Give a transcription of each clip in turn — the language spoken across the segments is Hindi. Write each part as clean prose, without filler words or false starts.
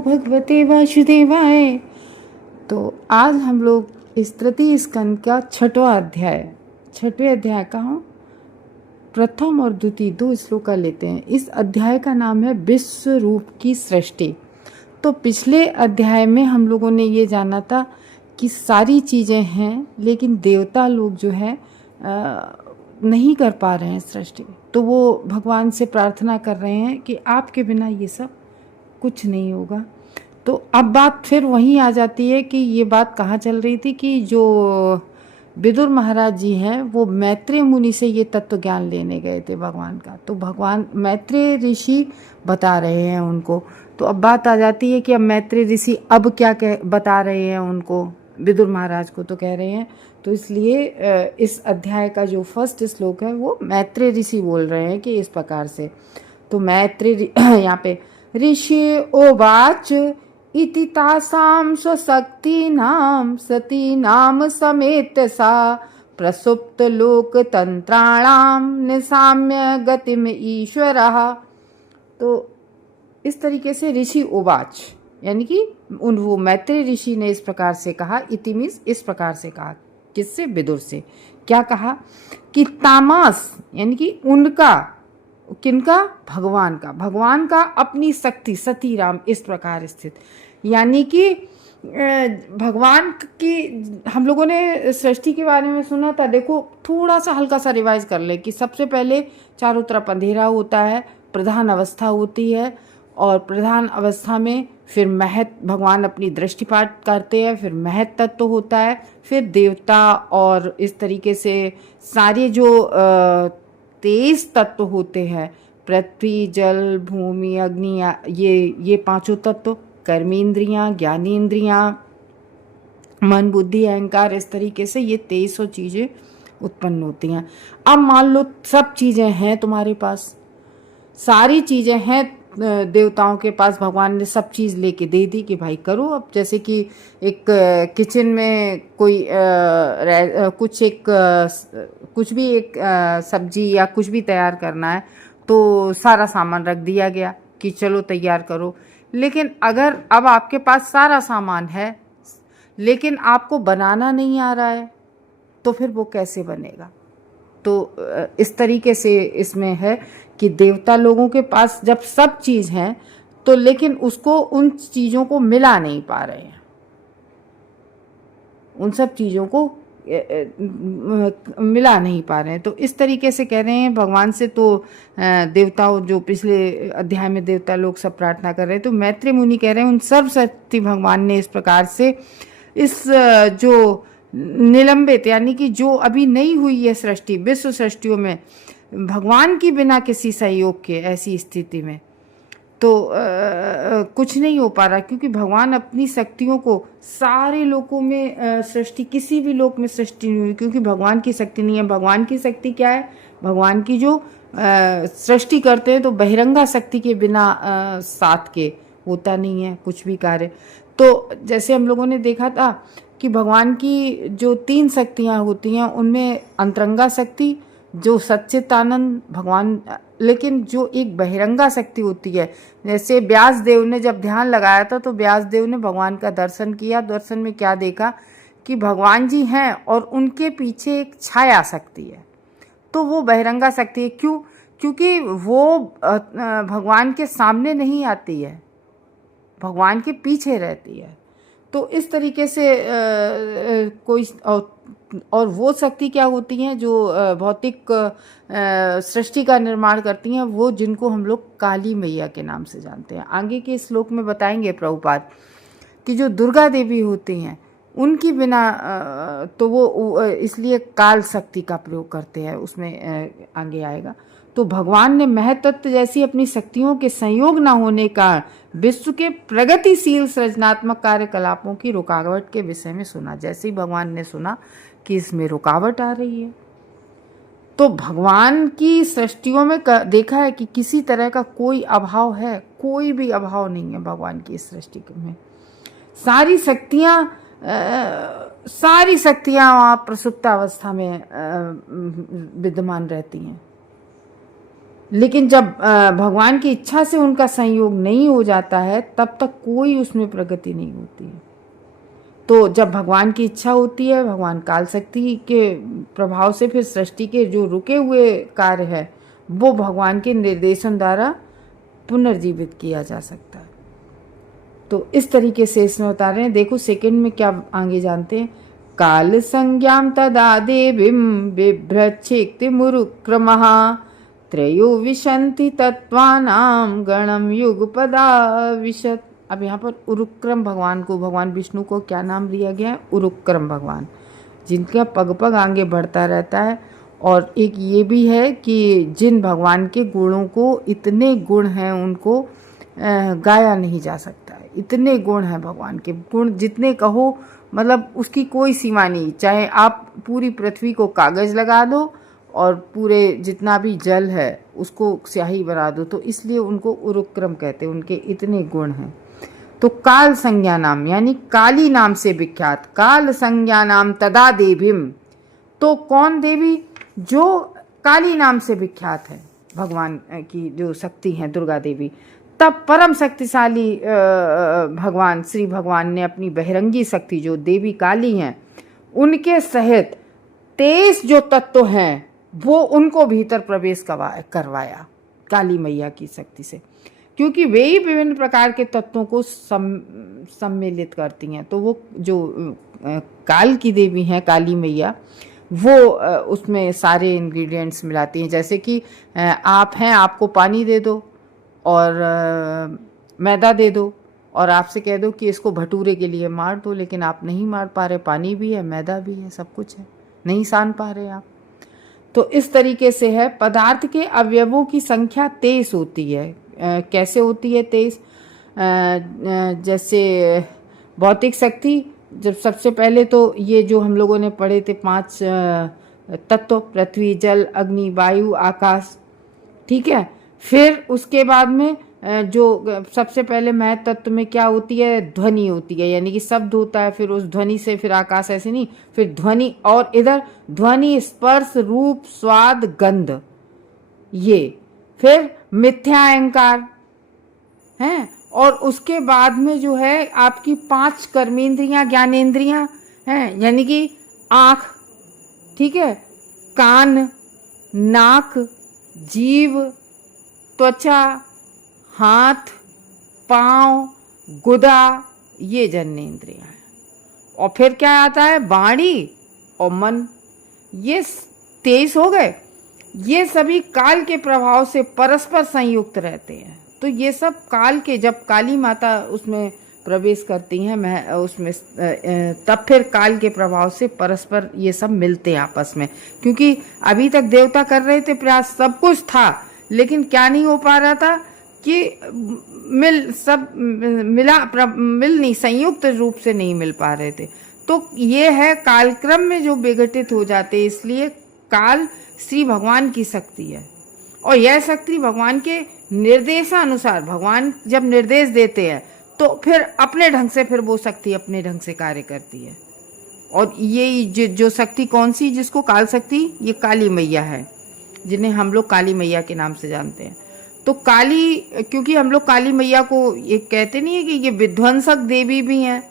भगवते वासुदेवाय। तो आज हम लोग इस तृतीय स्कंद का छठवें अध्याय का प्रथम और द्वितीय 2 श्लोक का लेते हैं। इस अध्याय का नाम है विश्व रूप की सृष्टि। तो पिछले अध्याय में हम लोगों ने ये जाना था कि सारी चीज़ें हैं, लेकिन देवता लोग जो है नहीं कर पा रहे हैं सृष्टि। तो वो भगवान से प्रार्थना कर रहे हैं कि आपके बिना ये सब कुछ नहीं होगा। तो अब बात फिर वहीं आ जाती है कि ये बात कहाँ चल रही थी कि जो विदुर महाराज जी हैं वो मैत्रेय मुनि से ये तत्व ज्ञान लेने गए थे भगवान का। तो भगवान मैत्रेय ऋषि बता रहे हैं उनको। तो अब बात आ जाती है कि अब मैत्रेय ऋषि अब क्या बता रहे हैं उनको, विदुर महाराज को तो कह रहे हैं। तो इसलिए इस अध्याय का जो फर्स्ट श्लोक है वो मैत्रेय ऋषि बोल रहे हैं कि इस प्रकार से। तो मैत्रेय यहाँ पे ऋषि उवाच इति तासां स्वशक्तीनां सतीनां समेत सा प्रसुप्त लोकतंत्राणां निसाम्य गतिम ईश्वरः। तो इस तरीके से ऋषि उवाच यानी कि वो मैत्रेय ऋषि ने इस प्रकार से कहा। इति मीन्स इस प्रकार से कहा, किससे? विदुर से। क्या कहा कि तामास यानी कि उनका, किनका? भगवान का अपनी शक्ति सती राम इस प्रकार स्थित, यानी कि भगवान की हम लोगों ने सृष्टि के बारे में सुना था। देखो थोड़ा सा हल्का सा रिवाइज कर ले कि सबसे पहले चारों तरफ अंधेरा होता है, प्रधान अवस्था होती है, और प्रधान अवस्था में फिर महत भगवान अपनी दृष्टिपात करते हैं, फिर महत तत्व होता है, फिर देवता, और इस तरीके से सारे जो 23 तत्व होते हैं, पृथ्वी जल भूमि अग्नि, ये पांचों तत्व, कर्मेंद्रियां, ज्ञानेंद्रियां, मन बुद्धि अहंकार, इस तरीके से ये 2300 चीजें उत्पन्न होती हैं। अब मान लो सब चीजें हैं तुम्हारे पास, सारी चीजें हैं देवताओं के पास, भगवान ने सब चीज़ लेके दे दी कि भाई करो। अब जैसे कि एक किचन में कोई कुछ भी एक सब्जी या कुछ भी तैयार करना है तो सारा सामान रख दिया गया कि चलो तैयार करो। लेकिन अगर अब आपके पास सारा सामान है लेकिन आपको बनाना नहीं आ रहा है तो फिर वो कैसे बनेगा? तो इस तरीके से इसमें है कि देवता लोगों के पास जब सब चीज़ है तो लेकिन उसको उन चीज़ों को मिला नहीं पा रहे हैं, उन सब चीज़ों को मिला नहीं पा रहे हैं। तो इस तरीके से कह रहे हैं भगवान से। तो देवताओं, जो पिछले अध्याय में देवता लोग सब प्रार्थना कर रहे हैं, तो मैत्रेय मुनि कह रहे हैं उन सर्वशक्ति भगवान ने इस प्रकार से इस जो निलंबित यानी कि जो अभी नहीं हुई है सृष्टि, विश्व सृष्टियों में भगवान की बिना किसी सहयोग के ऐसी स्थिति में तो कुछ नहीं हो पा रहा, क्योंकि भगवान अपनी शक्तियों को सारे लोकों में सृष्टि, किसी भी लोक में सृष्टि नहीं हुई, क्योंकि भगवान की शक्ति नहीं है। भगवान की शक्ति क्या है? भगवान की जो सृष्टि करते हैं तो बहिरंगा शक्ति के बिना साथ के होता नहीं है कुछ भी कार्य। तो जैसे हम लोगों ने देखा था कि भगवान की जो 3 शक्तियाँ होती हैं उनमें अंतरंगा शक्ति जो सच्चिदानंद भगवान, लेकिन जो एक बहिरंगा शक्ति होती है, जैसे व्यास देव ने जब ध्यान लगाया था तो व्यास देव ने भगवान का दर्शन किया। दर्शन में क्या देखा कि भगवान जी हैं और उनके पीछे एक छाया शक्ति है। तो वो बहिरंगा शक्ति है। क्यों? क्योंकि वो भगवान के सामने नहीं आती है, भगवान के पीछे रहती है। तो इस तरीके से कोई और वो शक्ति क्या होती हैं जो भौतिक सृष्टि का निर्माण करती हैं, वो जिनको हम लोग काली मैया के नाम से जानते हैं। आगे के श्लोक में बताएंगे प्रभुपाद कि जो दुर्गा देवी होती हैं उनकी बिना तो वो इसलिए काल शक्ति का प्रयोग करते हैं, उसमें आगे आएगा। तो भगवान ने महतत्व जैसी अपनी शक्तियों के संयोग न होने का विश्व के प्रगतिशील सृजनात्मक कार्यकलापों की रुकावट के विषय में सुना। जैसे ही भगवान ने सुना कि इसमें रुकावट आ रही है, तो भगवान की सृष्टियों में देखा है कि किसी तरह का कोई अभाव है, कोई भी अभाव नहीं है भगवान की इस सृष्टि में। सारी शक्तियाँ वहाँ प्रसुप्त अवस्था में विद्यमान रहती हैं। लेकिन जब भगवान की इच्छा से उनका संयोग नहीं हो जाता है तब तक कोई उसमें प्रगति नहीं होती है। तो जब भगवान की इच्छा होती है, भगवान काल शक्ति के प्रभाव से फिर सृष्टि के जो रुके हुए कार्य है वो भगवान के निर्देशन द्वारा पुनर्जीवित किया जा सकता है। तो इस तरीके से इसमें बता रहे हैं। देखो सेकंड में क्या आगे जानते हैं। काल संज्ञाम तदा देवीम बिभ्रच्छेक्ति मुरुक्रमः त्रयो विशन्ति तत्वानाम गणम युगपदा विशत। अब यहाँ पर उरुक्रम भगवान को, भगवान विष्णु को क्या नाम दिया गया है? उरुक्रम भगवान, जिनका पग पग आगे बढ़ता रहता है। और एक ये भी है कि जिन भगवान के गुणों को, इतने गुण हैं उनको गाया नहीं जा सकता है। इतने गुण हैं भगवान के, गुण जितने कहो मतलब उसकी कोई सीमा नहीं। चाहे आप पूरी पृथ्वी को कागज लगा दो और पूरे जितना भी जल है उसको स्याही बना दो, तो इसलिए उनको उरुक्रम कहते हैं, उनके इतने गुण हैं। तो काल संज्ञा नाम यानी काली नाम से विख्यात, काल संज्ञा नाम तदा देवीम। तो कौन देवी? जो काली नाम से विख्यात है, भगवान की जो शक्ति है दुर्गा देवी। तब परम शक्तिशाली भगवान श्री भगवान ने अपनी बहिरंगी शक्ति जो देवी काली हैं उनके सहित 23 जो तत्व हैं वो उनको भीतर प्रवेश करवाया काली मैया की शक्ति से, क्योंकि वे ही विभिन्न प्रकार के तत्वों को सम्मिलित करती हैं। तो वो जो काल की देवी हैं काली मैया, वो उसमें सारे इंग्रेडिएंट्स मिलाती हैं। जैसे कि आप हैं, आपको पानी दे दो और मैदा दे दो और आपसे कह दो कि इसको भटूरे के लिए मार दो, लेकिन आप नहीं मार पा रहे, पानी भी है, मैदा भी है, सब कुछ है, नहीं सान पा रहे आप। तो इस तरीके से है। पदार्थ के अवयवों की संख्या 23 होती है। कैसे होती है 23? जैसे भौतिक शक्ति, जब सबसे पहले तो ये जो हम लोगों ने पढ़े थे 5 तत्व, पृथ्वी, जल, अग्नि, वायु, आकाश, ठीक है। फिर उसके बाद में जो सबसे पहले महत तत्व में क्या होती है? ध्वनि होती है, यानी कि शब्द होता है। फिर उस ध्वनि से फिर आकाश, ऐसे नहीं, फिर ध्वनि, और इधर ध्वनि, स्पर्श, रूप, स्वाद, गंध, ये फिर मिथ्या अहंकार हैं। और उसके बाद में जो है आपकी 5 कर्मेंद्रियां, ज्ञानेंद्रियां हैं, यानी कि आँख, ठीक है, कान, नाक, जीभ, त्वचा, हाथ, पाँव, गुदा, ये जन्नेंद्रियां हैं। और फिर क्या आता है? वाणी और मन। ये 23 हो गए। ये सभी काल के प्रभाव से परस्पर संयुक्त रहते हैं। तो ये सब काल के, जब काली माता उसमें प्रवेश करती हैं मैं उसमें, तब फिर काल के प्रभाव से परस्पर ये सब मिलते हैं आपस में। क्योंकि अभी तक देवता कर रहे थे प्रयास, सब कुछ था, लेकिन क्या नहीं हो पा रहा था कि मिल नहीं, संयुक्त रूप से नहीं मिल पा रहे थे। तो ये है कालक्रम में जो विघटित हो जाते, इसलिए काल श्री भगवान की शक्ति है। और यह शक्ति भगवान के निर्देशानुसार, भगवान जब निर्देश देते हैं तो फिर अपने ढंग से, फिर वो शक्ति अपने ढंग से कार्य करती है। और ये जो शक्ति कौन सी, जिसको काल शक्ति, ये काली मैया है, जिन्हें हम लोग काली मैया के नाम से जानते हैं। तो काली, क्योंकि हम लोग काली मैया को ये कहते नहीं है कि ये विध्वंसक देवी भी हैं,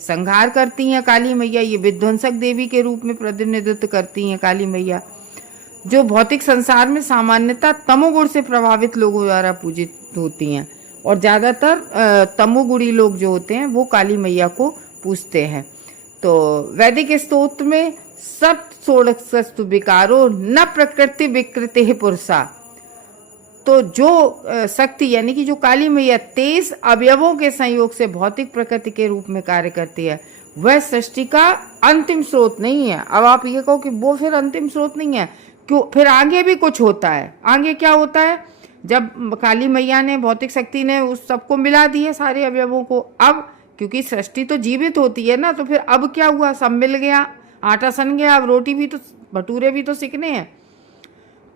संहार करती हैं काली मैया, ये विध्वंसक देवी के रूप में प्रतिनिधित्व करती हैं काली मैया, जो भौतिक संसार में सामान्यतः तमोगुण से प्रभावित लोगों द्वारा पूजित होती हैं। और ज़्यादातर तमोगुणी लोग जो होते हैं वो काली मैया को पूजते हैं। तो वैदिक स्तोत्र में सप्त षोडशस्तु विकारो न प्रकृति विकृति पुरुषा, तो जो शक्ति यानी कि जो काली मैया 23 अवयवों के संयोग से भौतिक प्रकृति के रूप में कार्य करती है, वह सृष्टि का अंतिम स्रोत नहीं है। अब आप ये कहो कि वो फिर अंतिम स्रोत नहीं है, क्यों? फिर आगे भी कुछ होता है। आगे क्या होता है? जब काली मैया ने, भौतिक शक्ति ने उस सबको मिला दिए सारे अवयवों को, अब क्योंकि सृष्टि तो जीवित होती है ना, तो फिर अब क्या हुआ? सब मिल गया, आटा सन गया, अब रोटी भी तो, भटूरे भी तो सिकने हैं।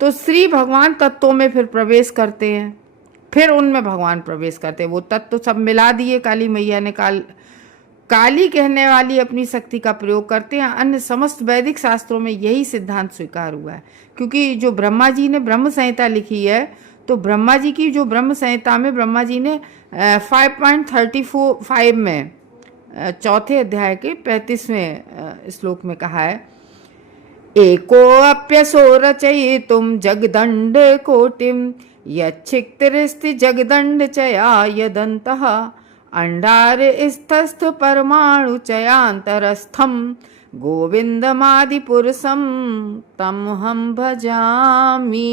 तो श्री भगवान तत्वों में फिर प्रवेश करते हैं, फिर उनमें भगवान प्रवेश करते हैं। वो तत्व सब मिला दिए काली मैया ने, काली कहने वाली अपनी शक्ति का प्रयोग करते हैं। अन्य समस्त वैदिक शास्त्रों में यही सिद्धांत स्वीकार हुआ है, क्योंकि जो ब्रह्मा जी ने ब्रह्म संहिता लिखी है तो ब्रह्मा जी की जो ब्रह्म संहिता में ब्रह्मा जी ने 5.35 में चौथे अध्याय के 35वें श्लोक में कहा है, एको अप्यसो रचयितुं जगदंड कोटिम यच्छिक्तिरिस्ति जगदंड चया यदन्तः अंडार स्थस्थ परमाणु चयांतरस्थम गोविंदमादिपुरुषम तम हम भजामी।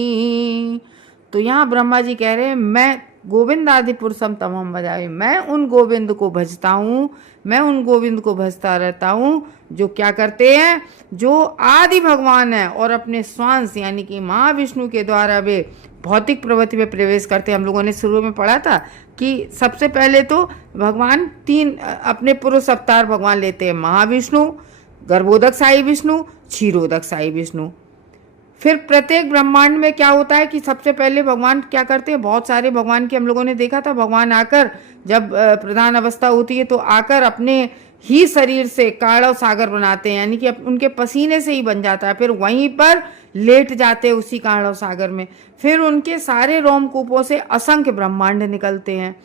तो यहाँ ब्रह्मा जी कह रहे हैं, मैं गोविंद आदि पुरुषम तम हम भजामी, मैं उन गोविंद को भजता हूँ, मैं उन गोविंद को भजता रहता हूँ जो क्या करते हैं, जो आदि भगवान है और अपने स्वांश यानी कि महाविष्णु के द्वारा वे भौतिक प्रवृत्ति में प्रवेश करते हैं। हम लोगों ने शुरू में पढ़ा था कि सबसे पहले तो भगवान तीन अपने पुरुष अवतार भगवान लेते हैं, महाविष्णु, गर्भोदक साई विष्णु, क्षीरोदक साई विष्णु। फिर प्रत्येक ब्रह्मांड में क्या होता है कि सबसे पहले भगवान क्या करते हैं, बहुत सारे भगवान की हम लोगों ने देखा था, भगवान आकर जब प्रधान अवस्था होती है तो आकर अपने ही शरीर से काढ़ सागर बनाते हैं, यानी कि उनके पसीने से ही बन जाता है, फिर वहीं पर लेट जाते हैं उसी काढ़ सागर में। फिर उनके सारे रोमकूपों से असंख्य ब्रह्मांड निकलते हैं।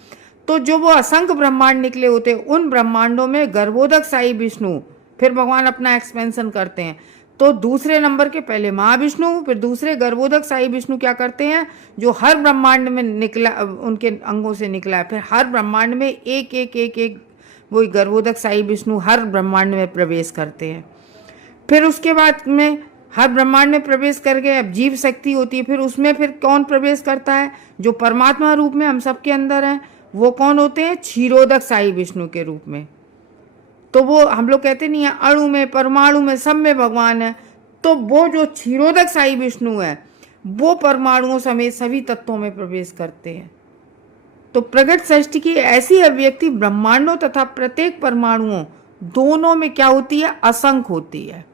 तो जो वो असंख्य ब्रह्मांड निकले होते हैं उन ब्रह्मांडों में गर्भोदक साई विष्णु फिर भगवान अपना एक्सपेंशन करते हैं। तो दूसरे नंबर के पहले महाविष्णु, फिर दूसरे गर्भोदक साई विष्णु क्या करते हैं, जो हर ब्रह्मांड में निकला, उनके अंगों से निकला है, फिर हर ब्रह्मांड में एक एक एक एक वही गर्भोदक साई विष्णु हर ब्रह्मांड में प्रवेश करते हैं। फिर उसके बाद में हर ब्रह्मांड में प्रवेश करके अब जीव शक्ति होती है, फिर उसमें फिर कौन प्रवेश करता है, जो परमात्मा रूप में हम सबके अंदर हैं, वो कौन होते हैं, क्षीरोदक साई विष्णु के रूप में। तो वो हम लोग कहते नहीं है अणु में, परमाणु में, सब में भगवान है। तो वो जो क्षीरोदक साई विष्णु है वो परमाणुओं समेत सभी तत्वों में प्रवेश करते हैं। तो प्रगट सृष्टि की ऐसी अभिव्यक्ति ब्रह्मांडों तथा प्रत्येक परमाणुओं दोनों में क्या होती है, असंख्य होती है।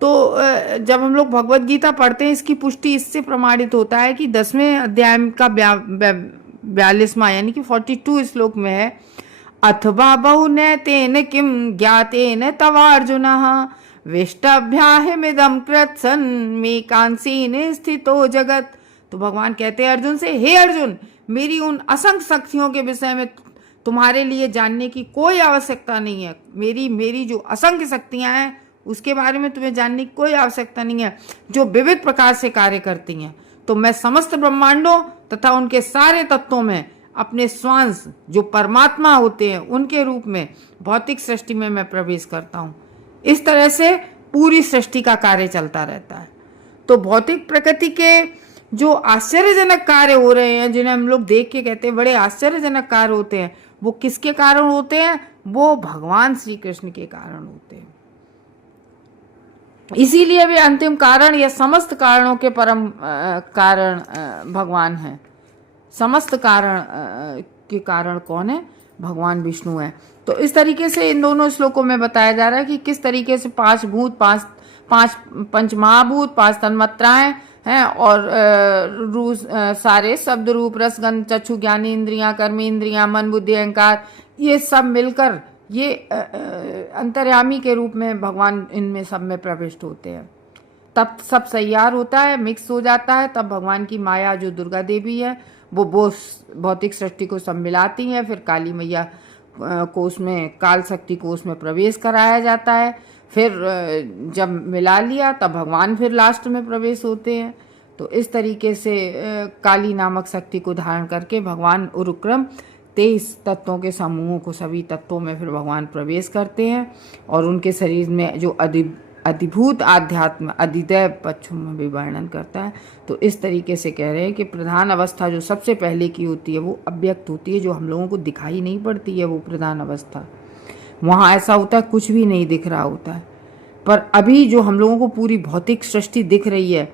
तो जब हम लोग भगवत गीता पढ़ते हैं इसकी पुष्टि इससे प्रमाणित होता है कि 10वें अध्याय का 42वां यानी कि 42 श्लोक में है, अथवा बहुनैतेन किम ज्ञातेन तवार्जुनः विष्टभ्याहमिदं कृत्सन् मे कांसीन स्थितो जगत। तो भगवान कहते हैं अर्जुन से, हे अर्जुन, मेरी उन असंख्य शक्तियों के विषय में तुम्हारे लिए जानने की कोई आवश्यकता नहीं है। मेरी जो असंख्य शक्तियां हैं उसके बारे में तुम्हें जानने की कोई आवश्यकता नहीं है, जो विविध प्रकार से कार्य करती हैं। तो मैं समस्त ब्रह्मांडों तथा उनके सारे तत्वों में अपने स्वांश जो परमात्मा होते हैं उनके रूप में भौतिक सृष्टि में मैं प्रवेश करता हूँ। इस तरह से पूरी सृष्टि का कार्य चलता रहता है। तो भौतिक प्रकृति के जो आश्चर्यजनक कार्य हो रहे हैं, जिन्हें हम लोग देख के कहते हैं बड़े आश्चर्यजनक कार्य होते हैं, वो किसके कारण होते हैं, वो भगवान श्री कृष्ण के कारण होते हैं। इसीलिए वे अंतिम कारण या समस्त कारणों के परम कारण भगवान हैं। समस्त कारण के कारण कौन है, भगवान विष्णु है। तो इस तरीके से इन दोनों श्लोकों में बताया जा रहा है कि किस तरीके से 5 भूत, 5 पंच महाभूत, 5 तन्मात्राएं हैं और सारे शब्द रूप रस गंध चक्षु ज्ञान इंद्रियां कर्म इंद्रियां मन बुद्धि अहंकार, ये सब मिलकर ये अंतर्यामी के रूप में भगवान इनमें सब में प्रविष्ट होते हैं। तब सब तैयार होता है, मिक्स हो जाता है, तब भगवान की माया जो दुर्गा देवी है वो भौतिक सृष्टि को सब मिलाती हैं। फिर काली मैया को उसमें, काल शक्ति को उसमें प्रवेश कराया जाता है। फिर जब मिला लिया तब भगवान फिर लास्ट में प्रवेश होते हैं। तो इस तरीके से काली नामक शक्ति को धारण करके भगवान उरुक्रम 23 तत्वों के समूहों को सभी तत्वों में फिर भगवान प्रवेश करते हैं और उनके शरीर में जो अधिभूत आध्यात्म अधिदैव पक्षों में भी वर्णन करता है। तो इस तरीके से कह रहे हैं कि प्रधान अवस्था जो सबसे पहले की होती है वो अव्यक्त होती है, जो हम लोगों को दिखाई नहीं पड़ती है वो प्रधान अवस्था। वहाँ ऐसा होता है कुछ भी नहीं दिख रहा होता है, पर अभी जो हम लोगों को पूरी भौतिक सृष्टि दिख रही है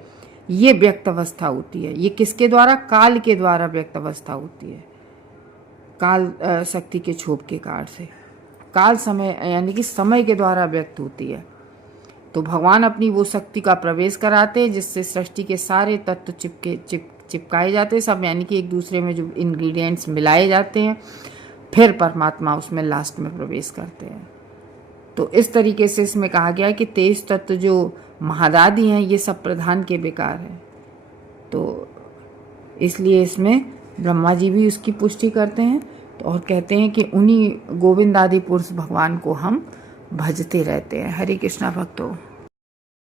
ये व्यक्त अवस्था होती है। ये किसके द्वारा, काल के द्वारा व्यक्त अवस्था होती है, काल शक्ति के क्षोभ के कारण से, काल समय यानी कि समय के द्वारा व्यक्त होती है। तो भगवान अपनी वो शक्ति का प्रवेश कराते हैं जिससे सृष्टि के सारे तत्व चिपकाए जाते हैं सब, यानी कि एक दूसरे में जो इंग्रेडिएंट्स मिलाए जाते हैं, फिर परमात्मा उसमें लास्ट में प्रवेश करते हैं। तो इस तरीके से इसमें कहा गया है कि 23 तत्व जो महादादी हैं ये सब प्रधान के बेकार हैं। तो इसलिए इसमें ब्रह्मा जी भी उसकी पुष्टि करते हैं और कहते हैं कि उन्हीं गोविंद आदि पुरुष भगवान को हम भजते रहते हैं। हरे कृष्णा भक्तों।